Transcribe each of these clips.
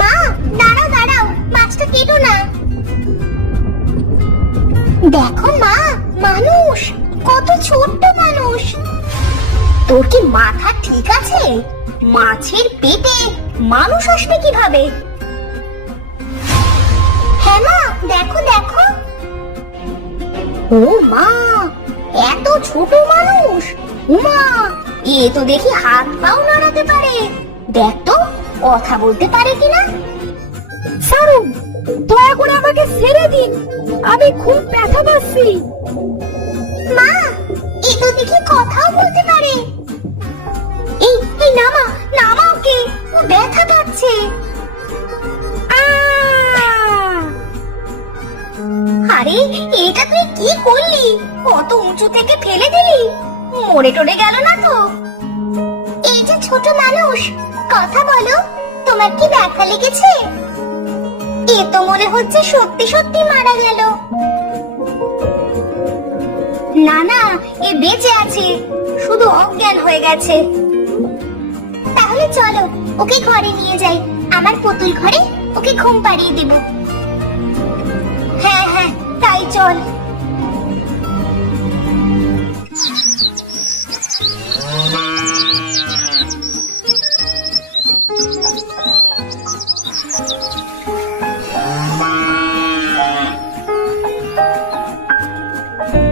মা, দাঁড়াও দাঁড়াও, মাছটা কেটো না। দেখো মা, মানুষ, কত ছোট্ট মানুষ। তোর কি মাথা ঠিক আছে? মাছের পেটে মানুষ আসবে কিভাবে? হ্যাঁ মা, দেখো দেখো। ও মা, এত ছোট মানুষ! উমা, এ তো দেখি হাত পাও নাড়াতে পারে। দেখ তো কথা বলতে পারে কিনা। ছাড়ুন, দয়া করে আমাকে ছেড়ে দিন, আমি খুব ব্যথা পাচ্ছি। মা, এ তো দেখি কথাও বলতে পারে। এই এই নামা, নামা ওকে, ও ব্যথা পাচ্ছে। আহ! আরে, এটা তুই কি করলি? কত উঁচু থেকে ফেলে দিলি, মরে টরে গেল না তো? এই যে ছোট মানুষ, কথা বলো, তোমার কি ব্যথা লেগেছে? এ তো মনে হচ্ছে সত্যি সত্যি মারা গেল। না না, এ বেঁচে আছে, শুধু অজ্ঞান হয়ে গেছে। তাহলে চলো, ওকে ঘরে নিয়ে যাই, আমার পুতুল ঘরে ওকে ঘুম পাড়িয়ে দেব। হ্যাঁ হ্যাঁ, তাই চল।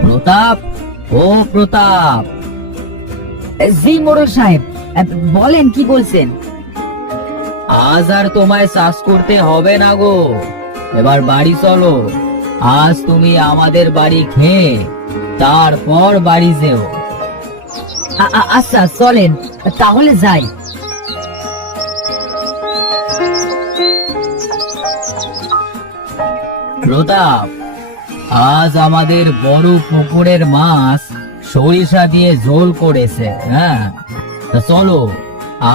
প্রতাপ, ও প্রতাপ। জি মোড়ল সাহেব, বলেন কি বলছেন? আজ আর তোমায় চাষ করতে হবে না গো, এবার বাড়ি চলো। আজ তুমি আমাদের বাড়ি খেয়ে তারপর বাড়ি যেও। আচ্ছা চলেন, তাহলে যাই। প্রতাপ, আজ আমাদের বড় পুকুরের মাছ সরিষা দিয়ে ঝোল করেছে। হ্যাঁ, তা চলো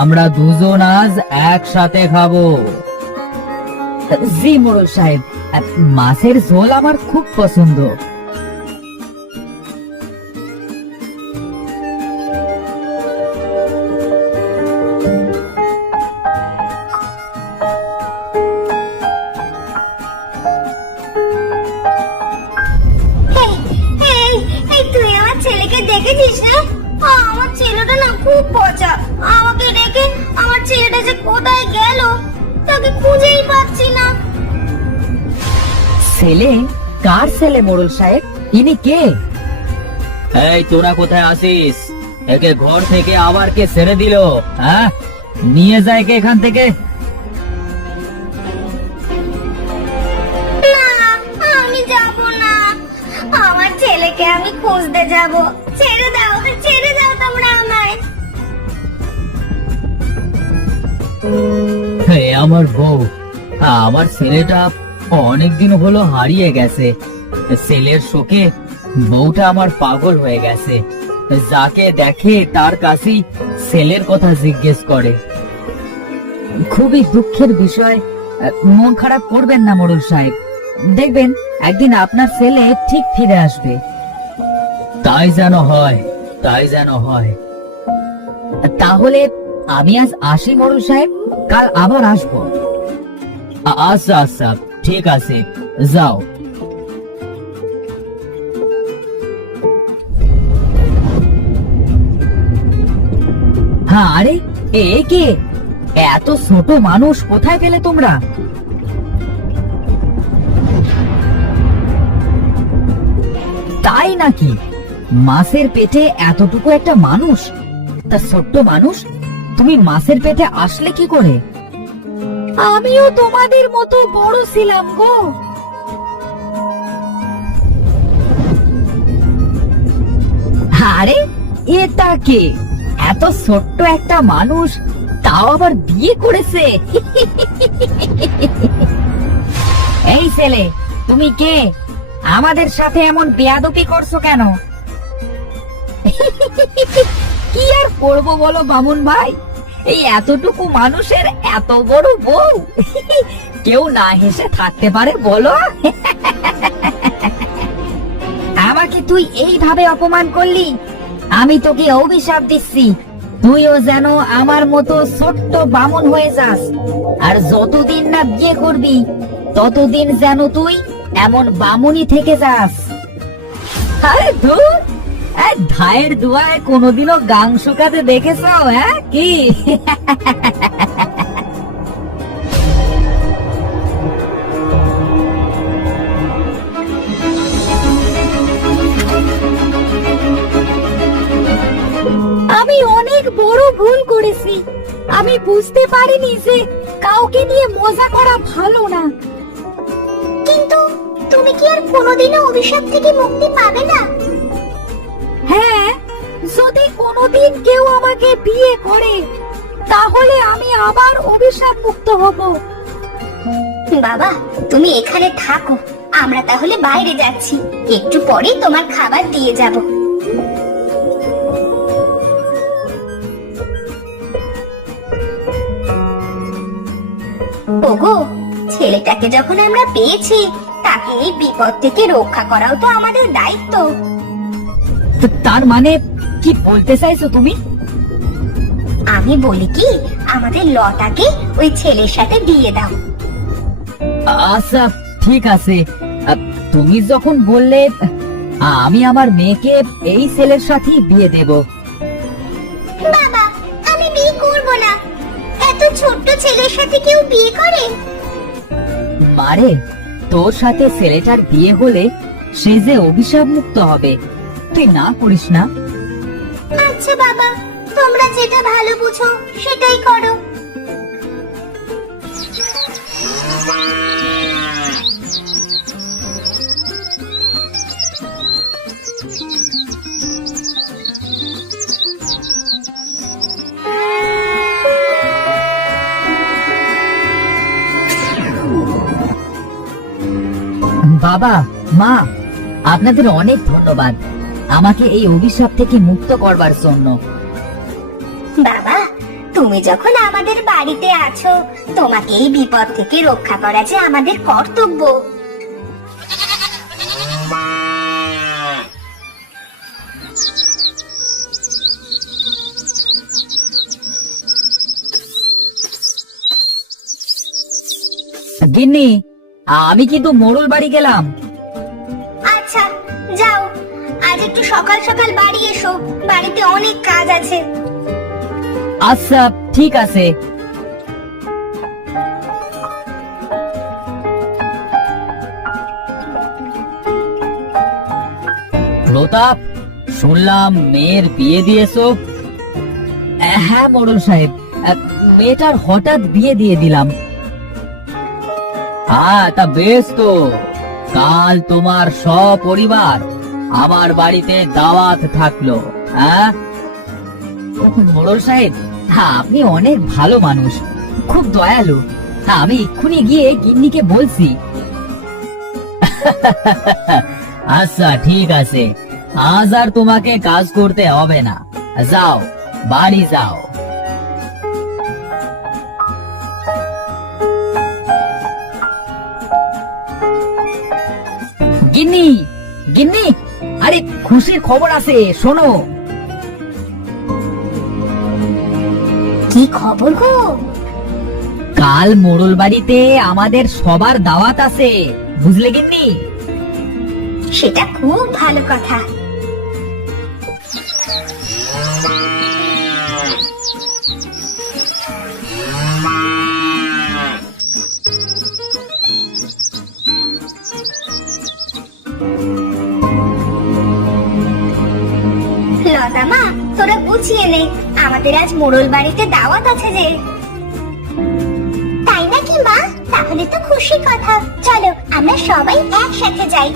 আমরা দুজন আজ একসাথে খাবো। জি মোড়ল সাহেব, মাছের ঝোল আমার খুব পছন্দ। এই এই এই, তুই আমার ছেলেকে দেখেছিস না? আমার ছেলেটা না খুব পচা। আমাকে রেখে আমার ছেলেটা যে কোথায় গেল তাকে খুঁজেই পাচ্ছি না। ছেলে? কার ছেলে মোড়ল সাহেব? ইনি কে? এই তোরা কোথায় আসিস? একে ঘর থেকে আবার কে ছেড়ে দিল? হ্যাঁ, নিয়ে যায় কে এখান থেকে? না, আমি যাব না। আমার ছেলেকে আমি খুঁজতে যাব। ছেড়ে দাও, ছেড়ে দাও তোমরা আমায়। আমার বউ, আমার ছেলেটা অনেকদিন হলো হারিয়ে গেছে। ছেলের শোকে বউটা আমার পাগল হয়ে গেছে। যাকে দেখে তার কাছেই ছেলের কথা জিজ্ঞেস করে। খুবই দুঃখের বিষয়, মন খারাপ করবেন না মোড়ল সাহেব, দেখবেন একদিন আপনার ছেলে ঠিক ফিরে আসবে। তাই যেন হয়, তাই যেন হয়। তাহলে আমি আজ আসি মোড়ল সাহেব, কাল আবার আসবো। আচ্ছা আচ্ছা, ঠিক আছে, যাও। হ্যাঁ, আরে এ কে? এত ছোট মানুষ কোথায় পেলে তোমরা? তাই নাকি? মাছের পেটে এতটুকু একটা মানুষ? তা ছোট্ট মানুষ, তুমি মাছের পেটে আসলে কি করে? আমিও তোমাদের মতো বড় ছিলাম গো। আরে এটা কে? এত ছোট্ট একটা মানুষ, তাও আবার বিয়ে করেছে। এই ছেলে, তুমি কে? আমাদের সাথে এমন বেয়াদবি করছো কেন? কি আর করবো বলো বামুন ভাই, এই এতটুকু মানুষের এত বড় বউ, কেউ না হেসে থাকতে পারে বলো? আমাকে তুই এইভাবে অপমান করলি, আমি তোকে অভিশাপ দিচ্ছি, তুইও যেন আমার মতো ছোট্ট বামন হয়ে যাস, আর যতদিন না বিয়ে করবি ততদিন যেন তুই এমন বামুনই থেকে যাস। আরে ধুর, এই ধায়ের দুয়ায় কোনোদিনও গাং শুকাতে দেখেছ? হ্যাঁ কি? আমি অনেক বড় ভুল করেছি। আমি বুঝতে পারিনি যে কাউকে নিয়ে মজা করা ভালো না। কিন্তু তুমি কি আর কোনোদিনও অভিশাপ থেকে মুক্তি পাবে না? হ্যাঁ, যদি কোনোদিন কেউ আমাকে বিয়ে করে তাহলে আমি আবার অভিশাপ মুক্ত হব। বাবা, তুমি এখানে থাকো, আমরা তাহলে বাইরে যাচ্ছি, একটু পরেই তোমার খাবার দিয়ে যাব। ওগো, ছেলেটাকে যখন আমরা পেয়েছি, তাকে এই বিপদ থেকে রক্ষা করাও তো আমাদের দায়িত্ব। তার মানে কি বলতে চাইছো তুমি? আমি বলি কি, আমাদের লতাকে ওই ছেলের সাথে বিয়ে দাও। আচ্ছা ঠিক আছে, তুমি যখন বললে আমি আমার মেয়েকে এই ছেলের সাথেই বিয়ে দেব। বাবা, আমি বিয়ে করব না। এত ছোট্ট ছেলের সাথে কেউ বিয়ে করে? মারে, তোর সাথে ছেলেটার বিয়ে হলে সে যে অভিশাপ মুক্ত হবে, তুই না করিস না। আচ্ছা বাবা, তোমরা যেটা ভালো বুঝো সেটাই করো। বাবা, মা, আপনাদের অনেক ধন্যবাদ আমাকে এই অভিশাপ থেকে মুক্ত করবার জন্য। বাবা, তুমি যখন আমাদের বাড়িতে আছো, তোমাকে এই বিপদ থেকে রক্ষা করা যে আমাদের কর্তব্য। গিন্নি, আমি কিন্তু মোড়ল বাড়ি গেলাম। আচ্ছা, যাও, আজ একটু সকাল সকাল বাড়ি এসো, বাড়িতে অনেক কাজ আছে। আচ্ছা ঠিক আছে। প্রতাপ, শুনলাম মেয়ের বিয়ে দিয়েছো? হ্যাঁ মোড়ল সাহেব, মেয়েটার হঠাৎ বিয়ে দিয়ে দিলাম। হ্যাঁ, তা বেশ তো। কাল তোমার সপরিবার আমার বাড়িতে দাওয়াত থাকলো। হ্যাঁ, মোড়ল সাহেব, আপনি অনেক ভালো মানুষ, খুব দয়ালু। আমি এক্ষুনি গিয়ে গিন্নিকে বলছি। আচ্ছা ঠিক আছে, আজ আর তোমাকে কাজ করতে হবে না। যাও, বাড়ি যাও। গিন্নি, গিন্নি, আরে খুশির খবর আছে, শোনো। কি খবর গো? কাল মোড়ল বাড়িতে আমাদের সবার দাওয়াত আছে, বুঝলে গিন্নি? সেটা খুব ভালো কথা। লতা মা, তোরা গুছিয়ে নে, আমাদের আজ মোড়ল বাড়িতে দাওয়াত আছে যে। তাই নাকি মা? তাহলে তো খুশি কথা। চলো আমরা সবাই একসাথে যাই।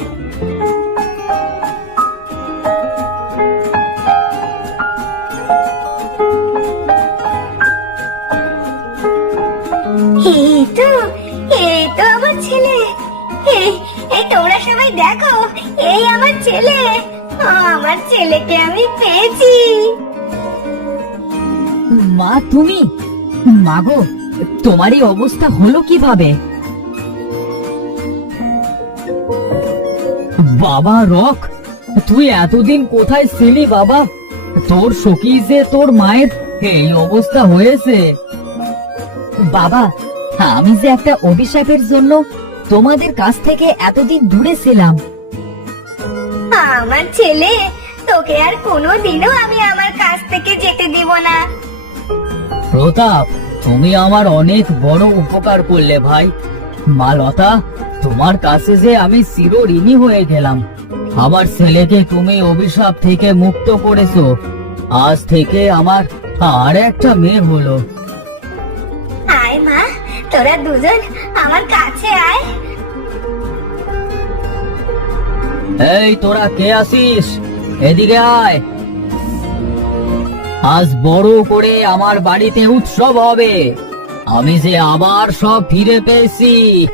এই তো আমার ছেলে। এই তোমরা সবাই দেখো, এই আমার ছেলে। আমার ছেলেকে আমি পেয়েছি। মা, তুমি? মাগো, তোমার এই অবস্থা হলো কিভাবে? বাবা রক, তুই এতদিন কোথায় ছিলি বাবা? তোর সখী যে তোর মায়ের এই অবস্থা হয়েছে। বাবা, আমি যে একটা অভিশাপের জন্য তোমাদের কাছ থেকে এতদিন দূরে ছিলাম। আমার ছেলে, তোকে আর কোনোদিনও আমি আমার কাছ থেকে যেতে দিব না। প্রতাপ, তুমি আমার অনেক বড় উপকার করলে ভাই। মা লতা, তোমার কাছে যে আমি চিরঋণী হয়ে গেলাম। আমার ছেলেকে তুমি অভিশাপ থেকে মুক্ত করেছো। আজ থেকে আমার আর একটা মেয়ে হলো। আয় মা, তোরা দুজন আমার কাছে আয়। এই তোরা কে আসিস? এদিকে আয়। আজ বড় করে আমার বাড়িতে উৎসব হবে। আমি যে আবার সব ফিরে পেয়েছি।